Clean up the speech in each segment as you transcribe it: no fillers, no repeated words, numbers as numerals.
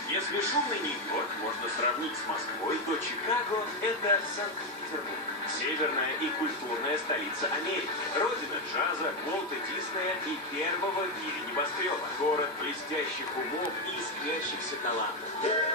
Если шумный Нью-Йорк можно сравнить с Москвой, то Чикаго – это Санкт-Петербург. Северная и культурная столица Америки. Родина джаза, Уолта Диснея и первого в мире небоскреба. Город блестящих умов и искрящихся талантов.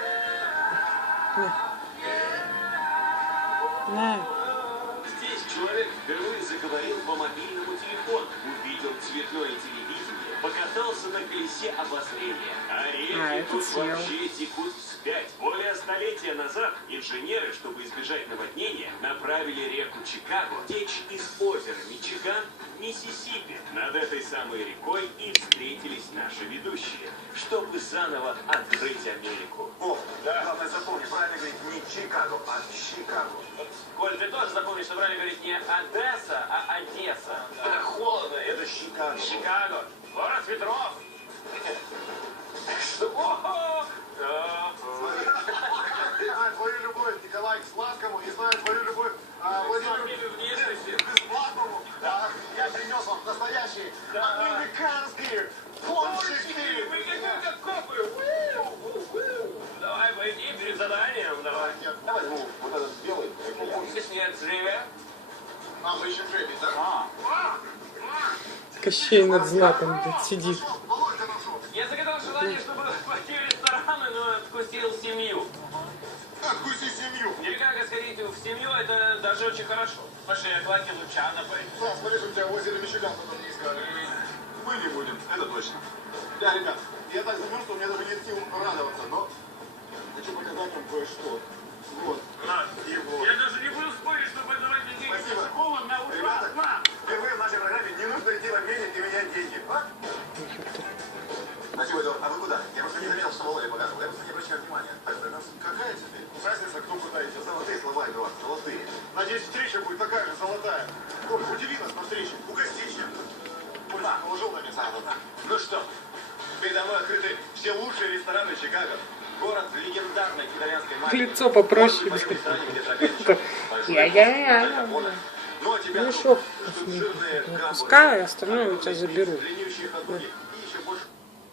Здесь человек впервые заговорил по мобильному телефону, увидел цветное телевидение, покатался на колесе обозрения. А реки тут вообще текут вспять. Более столетия назад инженеры, чтобы избежать наводнения, направили реку Чикаго течь из озера Мичиган в Миссисипи. Над этой самой рекой и встретились наши ведущие, чтобы заново открыть Америку. О, да. Главное запомни, правильно говорить не Чикаго, а Чикаго. Коль, ты тоже запомни, что правильно говорить не Одесса, а Одесса. Это холодно, это Чикаго. Чикаго. Город ветров. Что? Знаю твою любовь, Николай, к сладкому, и знаю твою любовь, Владимир, к сладкому. Я принес вам настоящие американские пончики. Мы как копы. Давай, пойди перед заданием, давай. Я возьму вот этот белый. Здесь нет Дживе. А, вы еще Джеби, да? Кощей над златом сидит. Я загадал желание, чтобы пойти в рестораны, но отпустил семью. Откуси семью. Никак сходить в семью, это даже очень хорошо. Слушай, я платил Лучано, поэтому. Да, смотри, что у тебя озеро Мичиган потом не искали. Мы не будем, это точно. Да, ребят, я так замерз, что у меня даже нет сил радоваться, но хочу показать вам кое-что. Вот. На. И вот. Я даже не буду спорить, что подавать детей Спасибо. в школу на Ребята, ура. впервые в нашей программе не нужно идти в обменник и менять деньги. А? Спасибо, Эдуард. А вы куда? Я просто не заметил, что Володя показывал. Я просто не обращаю внимания. Какая теперь разница, кто куда идет? Золотые слова, Эдуард, золотые. Надеюсь, встреча будет такая же золотая. Коль, удиви нас на встрече. Угости чем-то. Коль, положил на место. Ну что, передо мной открыты все лучшие рестораны Чикаго. Город легендарной итальянской мафии. Лицо попроще. Я. Ну а тебя Мешок ждут жирные гамбургеры, пускай, остальное у тебя заберу. длиннющие хот-доги и еще больше.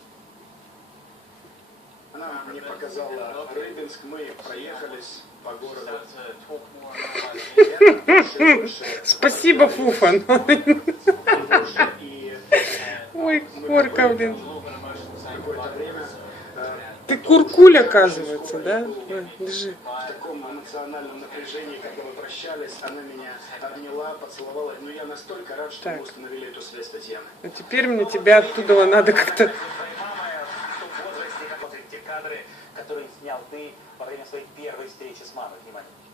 Она мне показала Рыбинск, мы проехались по городу. Спасибо, Фуфан. И Ой, Корка, блин. какое-то время Ты куркуль, оказывается, да? Держи. в таком эмоциональном напряжении, когда мы прощались, она меня обняла, поцеловала. Но я настолько рад, что мы Так. установили эту связь, Татьяна. А теперь мне тебя оттуда надо как-то... Те кадры, которые снял ты во время своей первой встречи с мамой. Внимание.